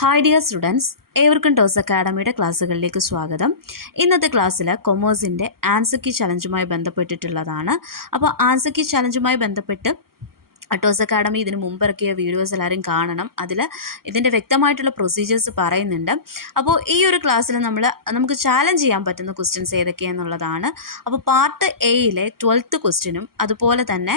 Hi dear students, ഏവർക്കും toss അക്കാഡമിയുടെ ക്ലാസ്സുകളിലേക്ക് സ്വാഗതം. ഇന്നത്തെ ക്ലാസ്സിൽ കൊമേഴ്സിൻ്റെ ആൻസർ കീ ചലഞ്ചുമായി ബന്ധപ്പെട്ടിട്ടുള്ളതാണ്. അപ്പോൾ ആൻസർ കീ ചലഞ്ചുമായി ബന്ധപ്പെട്ട് ടോസ് അക്കാഡമി ഇതിന് മുമ്പ് ഇറക്കിയ വീഡിയോസ് എല്ലാവരും കാണണം. അതിൽ ഇതിൻ്റെ വ്യക്തമായിട്ടുള്ള പ്രൊസീജിയേഴ്സ് പറയുന്നുണ്ട്. അപ്പോൾ ഈ ഒരു ക്ലാസ്സിൽ നമുക്ക് ചാലഞ്ച് ചെയ്യാൻ പറ്റുന്ന ക്വസ്റ്റ്യൻസ് ഏതൊക്കെയാണെന്നുള്ളതാണ്. അപ്പോൾ പാർട്ട് എയിലെ 12th ക്വസ്റ്റ്യനും അതുപോലെ തന്നെ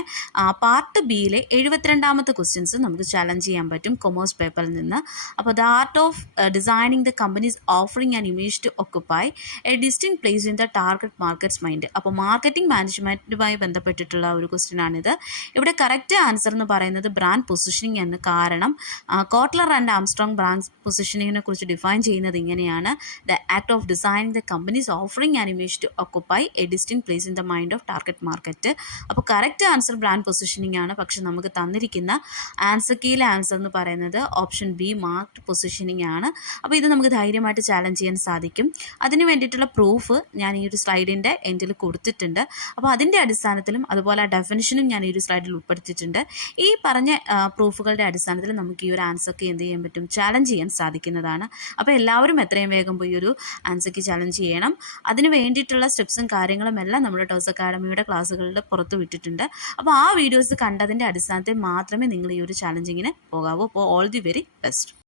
പാർട്ട് ബിയിലെ 72ാമത്തെ ക്വസ്റ്റ്യൻസും നമുക്ക് ചാലഞ്ച് ചെയ്യാൻ പറ്റും കൊമേഴ്സ് പേപ്പറിൽ നിന്ന്. അപ്പോൾ the art of designing the companies offering an image to occupy a distinct place in the target markets mind. അപ്പോൾ മാർക്കറ്റിംഗ് മാനേജ്മെൻറ്റുമായി ബന്ധപ്പെട്ടിട്ടുള്ള ഒരു ക്വസ്റ്റ്യനാണിത്. ഇവിടെ കറക്റ്റ് ആൻസർ എന്ന് പറയുന്നത് ബ്രാൻഡ് പൊസിഷനിങ് എന്ന്. കാരണം കോട്ട്ലർ ആൻഡ് ആംസ്ട്രോങ് ബ്രാൻഡ് പൊസിഷനിങ്ങിനെ കുറിച്ച് ഡിഫൈൻ ചെയ്യുന്നത് ഇങ്ങനെയാണ്: the act of designing the companies offering an image to occupy a distinct place in the mind of target market. അപ്പോൾ കറക്റ്റ് ആൻസർ ബ്രാൻഡ് പൊസിഷനിങ് ആണ്. പക്ഷെ നമുക്ക് തന്നിരിക്കുന്ന ആൻസർ കീയിലെ ആൻസർ എന്ന് പറയുന്നത് ഓപ്ഷൻ ബി മാർക്ക്ഡ് പൊസിഷനിങ് ആണ്. അപ്പോൾ ഇത് നമുക്ക് ധൈര്യമായിട്ട് ചാലഞ്ച് ചെയ്യാൻ സാധിക്കും. അതിന് വേണ്ടിയിട്ടുള്ള പ്രൂഫ് ഞാൻ ഈ ഒരു സ്ലൈഡിൻ്റെ എൻഡിൽ കൊടുത്തിട്ടുണ്ട്. അപ്പോൾ അതിൻ്റെ അടിസ്ഥാനത്തിലും അതുപോലെ ഡെഫിനിഷനും ഞാൻ ഈ ഒരു സ്ലൈഡിൽ ഉൾപ്പെടുത്തിയിട്ടുണ്ട്. ഈ പറഞ്ഞ പ്രൂഫുകളുടെ അടിസ്ഥാനത്തിൽ നമുക്ക് ഈ ഒരു ആൻസർക്ക് എന്ത് ചെയ്യാൻ പറ്റും? ചാലഞ്ച് ചെയ്യാൻ സാധിക്കുന്നതാണ്. അപ്പോൾ എല്ലാവരും എത്രയും വേഗം പോയി ഒരു ആൻസർക്ക് ചാലഞ്ച് ചെയ്യണം. അതിന് വേണ്ടിയിട്ടുള്ള സ്റ്റെപ്സും കാര്യങ്ങളും എല്ലാം നമ്മുടെ ടോസ് അക്കാഡമിയുടെ ക്ലാസ്സുകളിൽ പുറത്ത് വിട്ടിട്ടുണ്ട്. അപ്പോൾ ആ വീഡിയോസ് കണ്ടതിൻ്റെ അടിസ്ഥാനത്തിൽ മാത്രമേ നിങ്ങൾ ഈ ഒരു ചാലഞ്ചിങ്ങിന് പോകാവൂ. അപ്പോൾ ഓൾ ദി വെരി ബെസ്റ്റ്.